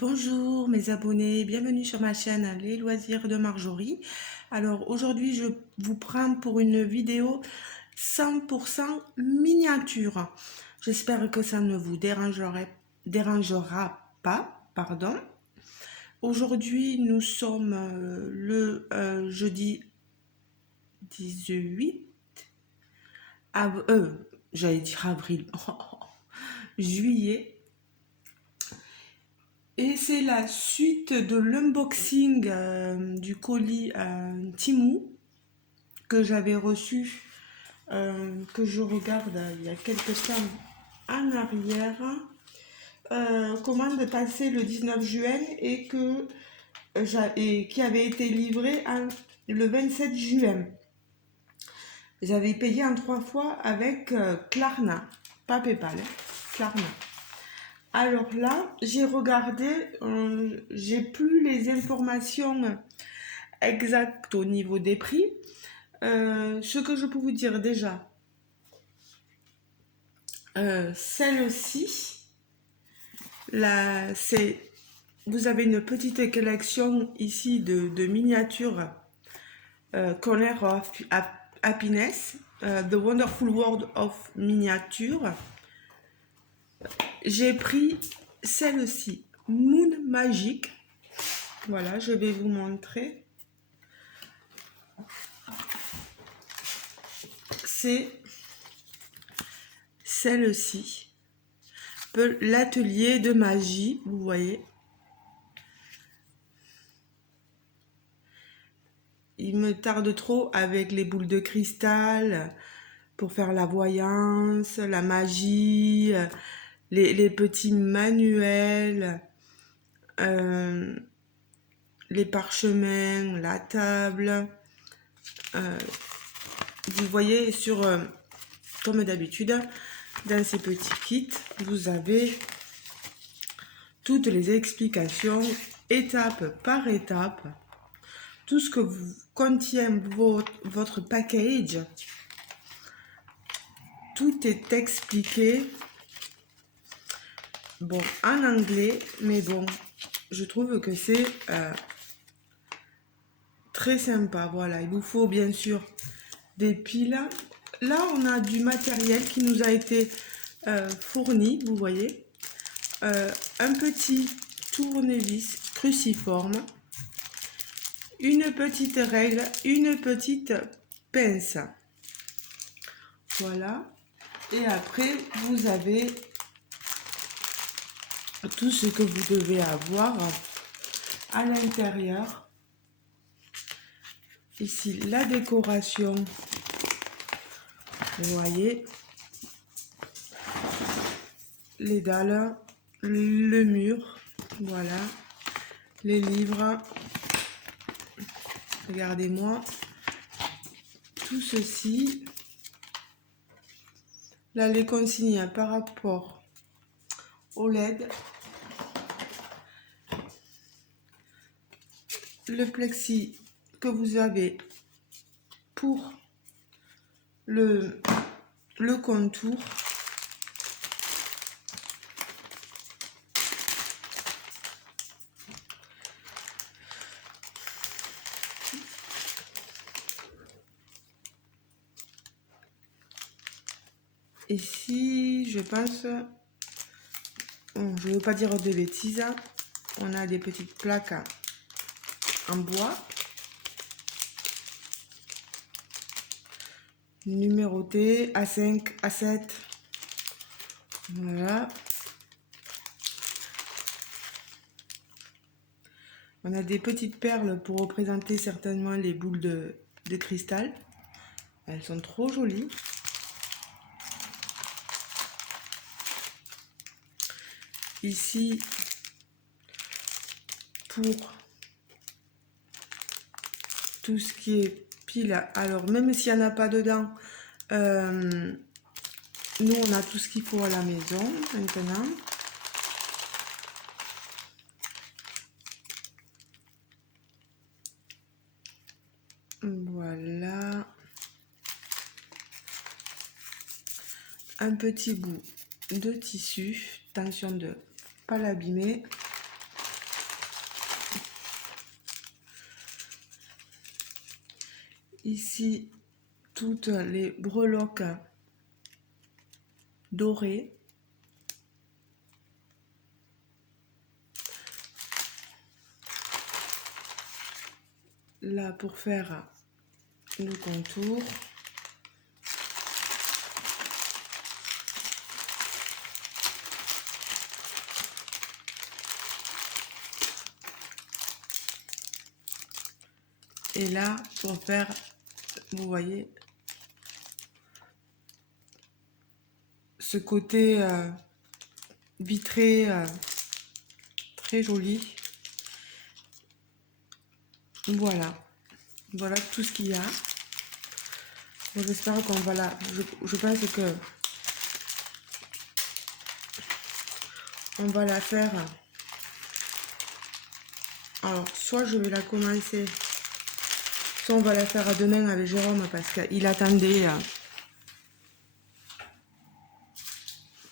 Bonjour mes abonnés, bienvenue sur ma chaîne Les Loisirs de Marjorie. Alors aujourd'hui je vous prends pour une vidéo 100% miniature. J'espère que ça ne vous dérangera pas. Pardon. Aujourd'hui nous sommes le jeudi 18 j'allais dire avril, juillet. Et c'est la suite de l'unboxing du colis Temu que j'avais reçu, que je regarde il y a quelques temps en arrière. Commande passée le 19 juin et qui avait été livrée le 27 juin. J'avais payé en 3 fois avec Klarna, pas PayPal, hein, Klarna. Alors là, j'ai regardé, j'ai plus les informations exactes au niveau des prix. Ce que je peux vous dire déjà, celle-ci, vous avez une petite collection ici de miniatures Corner of Happiness, The Wonderful World of Miniature. J'ai pris celle-ci, Moon Magic. Voilà, je vais vous montrer. C'est celle-ci. L'atelier de magie, vous voyez. Il me tarde trop avec les boules de cristal pour faire la voyance, la magie, les petits manuels, euh, les parchemins, la table. Vous voyez comme d'habitude, dans ces petits kits, vous avez toutes les explications, étape par étape, tout ce que contient votre package. Tout est expliqué, bon, en anglais, mais bon, je trouve que c'est très sympa. Voilà, il vous faut bien sûr des piles. Là, on a du matériel qui nous a été fourni, vous voyez. Un petit tournevis cruciforme, une petite règle, une petite pince. Voilà. Et après, vous avez tout ce que vous devez avoir à l'intérieur. Ici, la décoration. Vous voyez. Les dalles, le mur. Voilà. Les livres. Regardez-moi. Tout ceci. Là, les consignes par rapport au LED. Le plexi que vous avez pour le contour. Ici, je pense, bon, je ne veux pas dire de bêtises, on a des petites plaques en bois, numérotées A5, A7, voilà. On a des petites perles pour représenter certainement les boules de cristal. Elles sont trop jolies. Ici, pour tout ce qui est pile, alors même s'il n'y en a pas dedans, nous on a tout ce qu'il faut à la maison maintenant. Voilà. Un petit bout de tissu. Attention de ne pas l'abîmer. ici toutes les breloques dorées. Là pour faire le contour. Et là pour faire, vous voyez, ce côté vitré très joli. Voilà, voilà tout ce qu'il y a. Bon, j'espère qu'on va là. Je pense que on va la faire. Alors, soit je vais la commencer, soit on va la faire demain avec Jérôme parce qu'il attendait.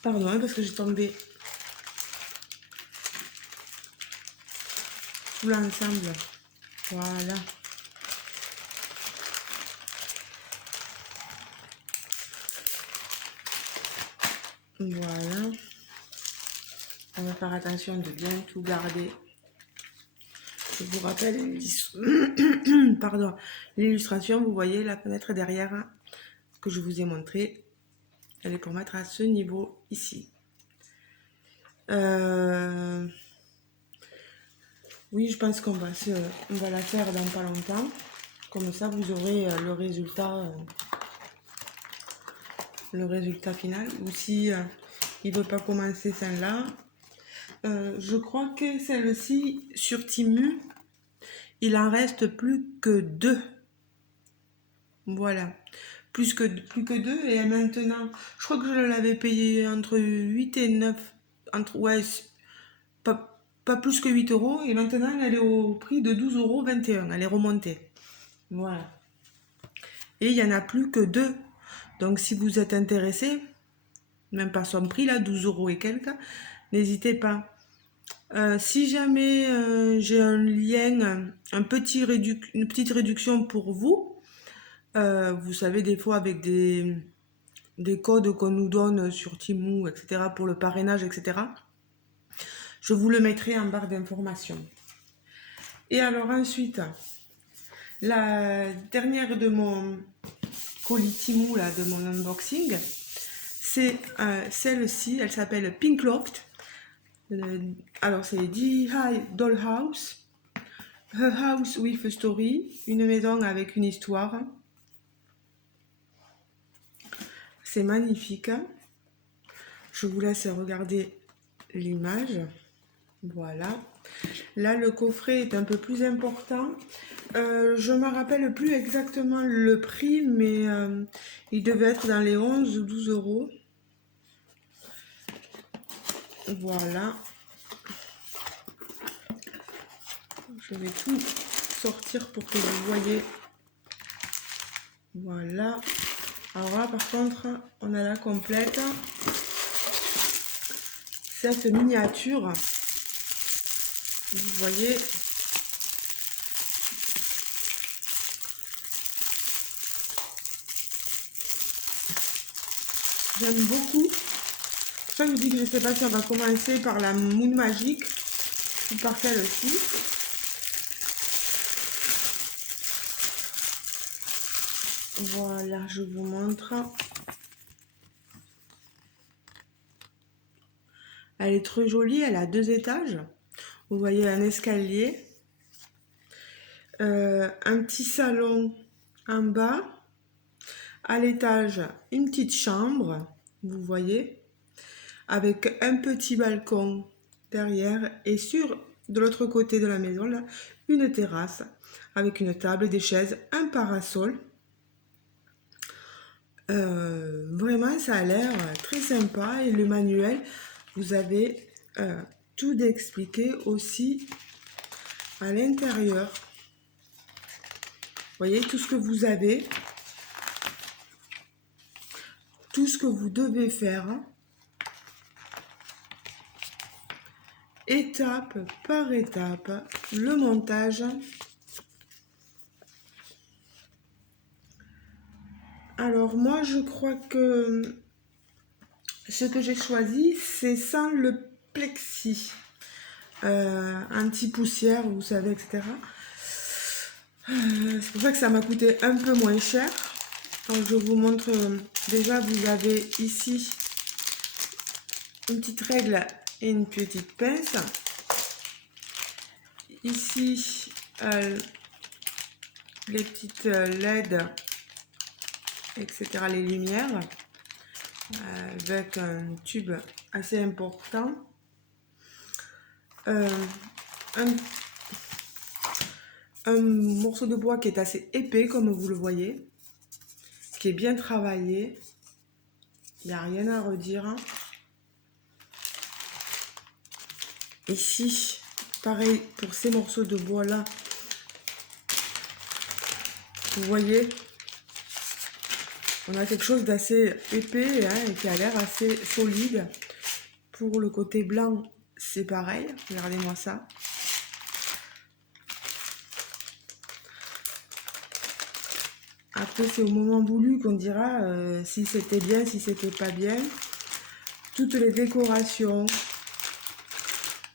Pardon, hein, parce que j'ai tombé tout l'ensemble. Voilà. Voilà. On va faire attention de bien tout garder. Je vous rappelle pardon, l'illustration. Vous voyez la fenêtre derrière que je vous ai montré. Elle est pour mettre à ce niveau ici. Oui, je pense qu'on va, on va la faire dans pas longtemps. Comme ça, vous aurez le résultat final. Ou si il ne veut pas commencer celle-là. Je crois que celle-ci, sur Temu, il en reste plus que 2. Voilà. Plus que 2. Et maintenant, je crois que je l'avais payé entre 8 et 9. Ouais, pas plus que 8 euros. Et maintenant, elle est au prix de 12,21 €. Elle est remontée. Voilà. Et il n'y en a plus que 2. Donc, si vous êtes intéressé, même par son prix, là, 12 € et quelques, n'hésitez pas. Si jamais j'ai un lien, une petite réduction pour vous, vous savez, des fois avec des codes qu'on nous donne sur Temu, etc., pour le parrainage, etc., je vous le mettrai en barre d'information. Et alors ensuite, la dernière de mon colis Temu, là, de mon unboxing, c'est celle-ci. Elle s'appelle Pink Loft. Alors c'est DI Dollhouse, A House with a Story, une maison avec une histoire. C'est magnifique. Je vous laisse regarder l'image. Voilà. Là, le coffret est un peu plus important. Je ne me rappelle plus exactement le prix, mais il devait être dans les 11 ou 12 euros. Voilà. Je vais tout sortir pour que vous voyez. Voilà. Alors là, par contre, on a la complète. Cette miniature. Vous voyez. J'aime beaucoup. C'est pour ça que je vous dis que je ne sais pas si on va commencer par la moule magique ou par celle-ci. Voilà, je vous montre. Elle est très jolie, elle a 2 étages. Vous voyez un escalier. Un petit salon en bas. À l'étage, une petite chambre, vous voyez, avec un petit balcon derrière. Et de l'autre côté de la maison, là, une terrasse avec une table, des chaises, un parasol. Vraiment, ça a l'air très sympa. Et le manuel, vous avez tout expliqué aussi à l'intérieur. Vous voyez tout ce que vous avez, tout ce que vous devez faire, étape par étape, le montage. Alors moi je crois que ce que j'ai choisi c'est sans le plexi anti-poussière, vous savez, etc. C'est pour ça que ça m'a coûté un peu moins cher. Donc je vous montre, déjà vous avez ici une petite règle et une petite pince. Ici les petites LED, etc., les lumières, avec un tube assez important. Un morceau de bois qui est assez épais, comme vous le voyez, qui est bien travaillé. Il n'y a rien à redire. Ici, pareil pour ces morceaux de bois là. Vous voyez, on a quelque chose d'assez épais et qui a l'air assez solide. Pour le côté blanc, c'est pareil. Regardez-moi ça. Après, c'est au moment voulu qu'on dira si c'était bien, si c'était pas bien. Toutes les décorations,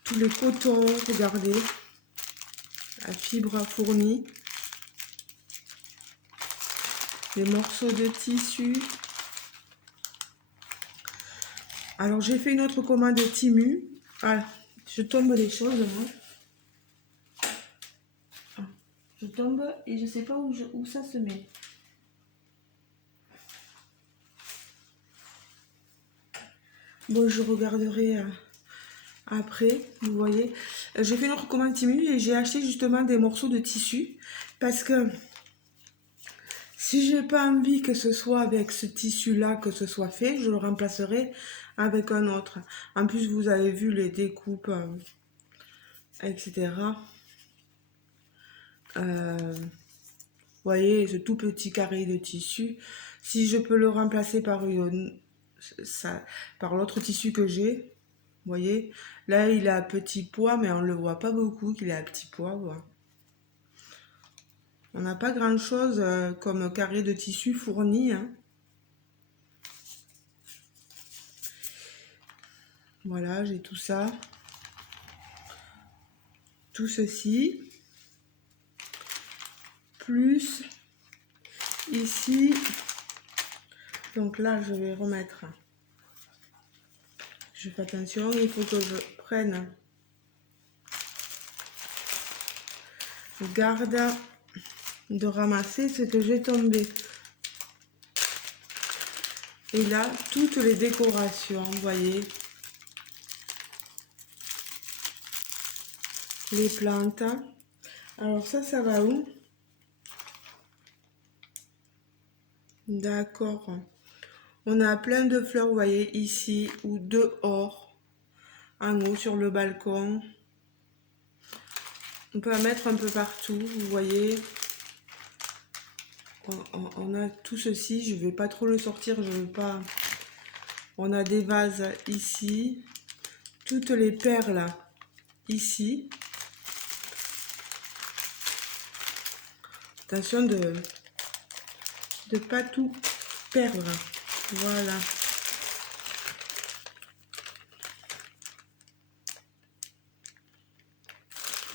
tous les cotons, regardez, la fibre fournie, les morceaux de tissu. Alors, j'ai fait une autre commande Temu. Ah, je tombe des choses, moi. Ah, je tombe et je sais pas où ça se met. Bon, je regarderai après, vous voyez. J'ai fait une autre commande Temu et j'ai acheté justement des morceaux de tissu parce que si j'ai pas envie que ce soit avec ce tissu-là que ce soit fait, je le remplacerai avec un autre. En plus, vous avez vu les découpes, etc. Vous voyez, ce tout petit carré de tissu. Si je peux le remplacer par par l'autre tissu que j'ai, vous voyez, là il a petit poids, mais on ne le voit pas beaucoup qu'il a petit poids. Voilà. On n'a pas grand chose comme carré de tissu fourni. Hein. Voilà, j'ai tout ça. Tout ceci. Plus ici. Donc là, je vais remettre. Je fais attention, il faut que je prenne garde de ramasser ce que j'ai tombé. Et là, toutes les décorations, vous voyez. Les plantes. Alors ça va où? D'accord. On a plein de fleurs, vous voyez, ici ou dehors. En haut, sur le balcon. On peut en mettre un peu partout, vous voyez. On a tout ceci, je ne vais pas trop le sortir, je veux pas. On a des vases ici. Toutes les perles ici. Attention de pas tout perdre. Voilà.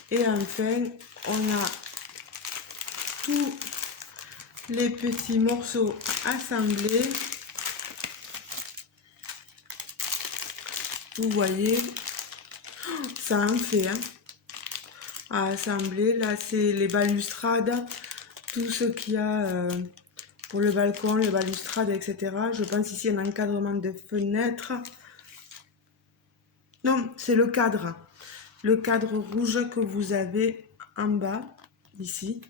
Et enfin, on a tous les petits morceaux assemblés. Vous voyez, ça en fait hein, à assembler. Là, c'est les balustrades, tout ce qu'il y a pour le balcon, les balustrades, etc. Je pense ici un encadrement de fenêtres. Non, c'est le cadre. Le cadre rouge que vous avez en bas, ici.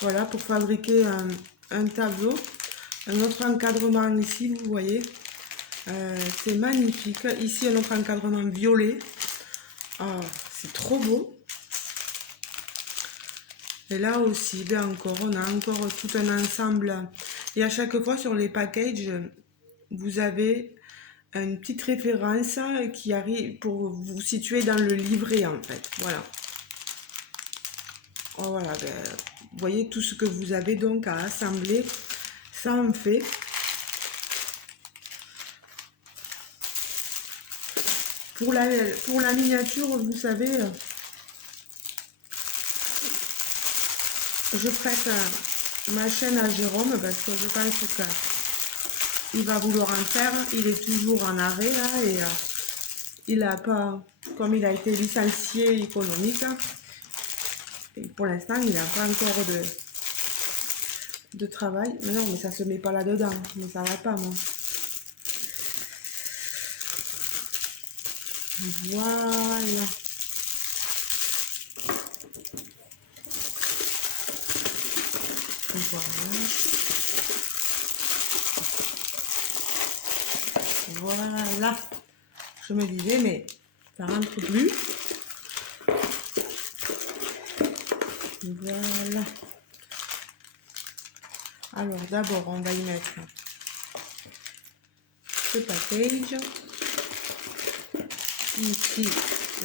Voilà, pour fabriquer un tableau. Un autre encadrement ici, vous voyez. C'est magnifique. Ici, un autre encadrement violet. Oh, c'est trop beau. Et là aussi, bien encore, on a encore tout un ensemble. Et à chaque fois, sur les packages, vous avez une petite référence qui arrive pour vous situer dans le livret, en fait. Voilà. Oh, voilà, ben, vous voyez tout ce que vous avez donc à assembler. ça en fait. Pour la miniature, vous savez, je prête ma chaîne à Jérôme parce que je pense qu'il va vouloir en faire. Il est toujours en arrêt là et il a pas, comme il a été licencié économique, et pour l'instant il n'a pas encore de travail. Mais non, mais ça se met pas là-dedans, mais ça va pas moi. Voilà. Voilà. Voilà. Je me disais, mais ça rentre plus. Voilà. Alors d'abord, on va y mettre ce package. Ici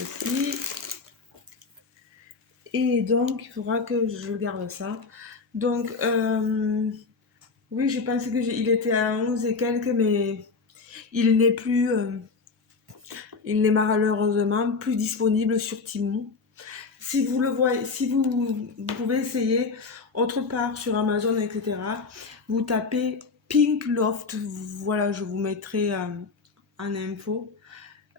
aussi. Et donc, il faudra que je garde ça. Donc, oui, je pensais qu'il était à 11 et quelques, mais il n'est plus, il n'est malheureusement plus disponible sur Temu. Si vous le voyez, si vous pouvez essayer autre part sur Amazon, etc., vous tapez Pink Loft. Voilà, je vous mettrai en info.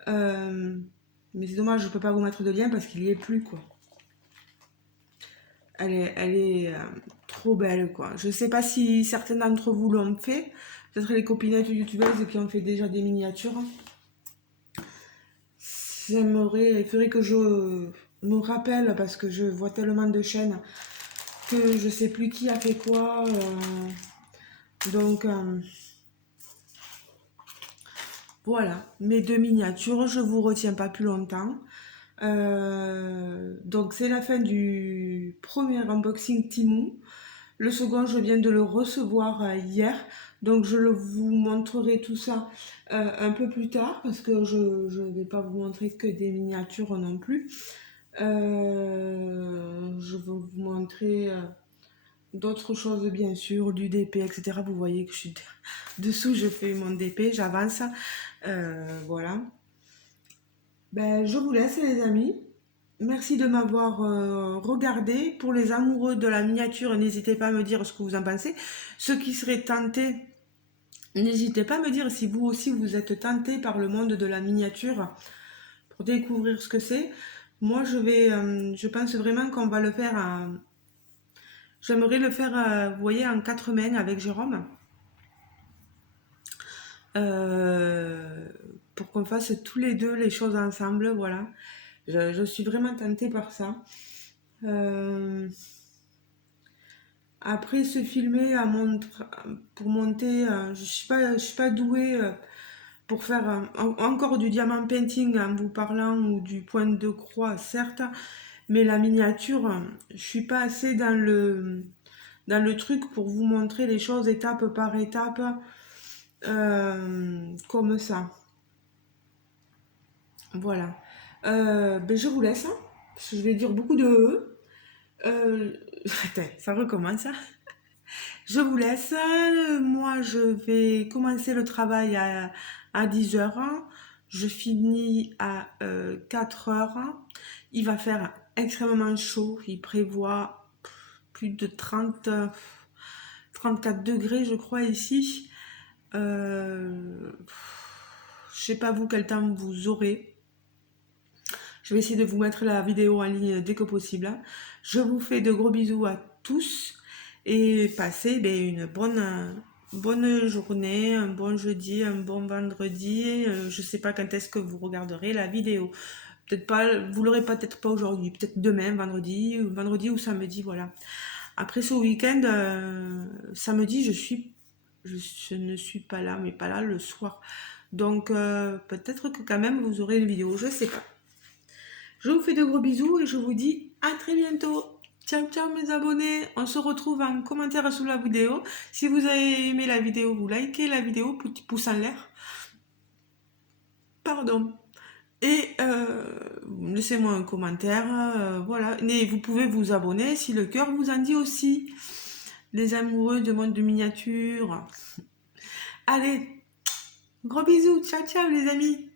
Mais c'est dommage, je ne peux pas vous mettre de lien parce qu'il n'y est plus, quoi. Elle est trop belle, quoi. Je sais pas si certains d'entre vous l'ont fait. Peut-être les copinettes youtubeuses qui ont fait déjà des miniatures. Il faudrait que je me rappelle parce que je vois tellement de chaînes que je sais plus qui a fait quoi. Donc, voilà. Mes deux miniatures, je vous retiens pas plus longtemps. Donc, c'est la fin du premier unboxing Temu. Le second, je viens de le recevoir hier. Donc, je vous montrerai tout ça un peu plus tard parce que je ne vais pas vous montrer que des miniatures non plus. Je vais vous montrer d'autres choses, bien sûr, du DP, etc. Vous voyez que je suis dessous, je fais mon DP, j'avance. Voilà. Ben, je vous laisse, les amis. Merci de m'avoir regardé. Pour les amoureux de la miniature, n'hésitez pas à me dire ce que vous en pensez. Ceux qui seraient tentés, n'hésitez pas à me dire si vous aussi vous êtes tentés par le monde de la miniature pour découvrir ce que c'est. Moi, je pense vraiment qu'on va le faire. J'aimerais le faire, vous voyez, en 4 mains avec Jérôme. Pour qu'on fasse tous les deux les choses ensemble, voilà. Je suis vraiment tentée par ça. Après, se filmer pour monter, je suis pas douée pour faire encore du diamant painting en vous parlant ou du point de croix, certes, mais la miniature, je suis pas assez dans le truc pour vous montrer les choses étape par étape, comme ça. Voilà. Ben je vous laisse, hein, parce que je vais dire beaucoup de... Attends, ça recommence. Je vous laisse. Moi, je vais commencer le travail à 10h. Je finis à 4h. Il va faire extrêmement chaud. Il prévoit plus de 34 degrés, je crois, ici. Je sais pas vous quel temps vous aurez. Je vais essayer de vous mettre la vidéo en ligne dès que possible. Je vous fais de gros bisous à tous et passez une bonne journée, un bon jeudi, un bon vendredi. Je sais pas quand est-ce que vous regarderez la vidéo. Peut-être pas, vous l'aurez peut-être pas aujourd'hui, peut-être demain, vendredi ou samedi, voilà. Après ce week-end, samedi, je ne suis pas là, mais pas là le soir. Donc peut-être que quand même vous aurez une vidéo, je sais pas. Je vous fais de gros bisous et je vous dis à très bientôt. Ciao ciao mes abonnés. On se retrouve en commentaire sous la vidéo. Si vous avez aimé la vidéo, vous likez la vidéo, petit pouce en l'air. Pardon. Et laissez-moi un commentaire. Voilà. Et vous pouvez vous abonner si le cœur vous en dit aussi. les amoureux de mode de miniature. Allez, gros bisous, ciao ciao les amis.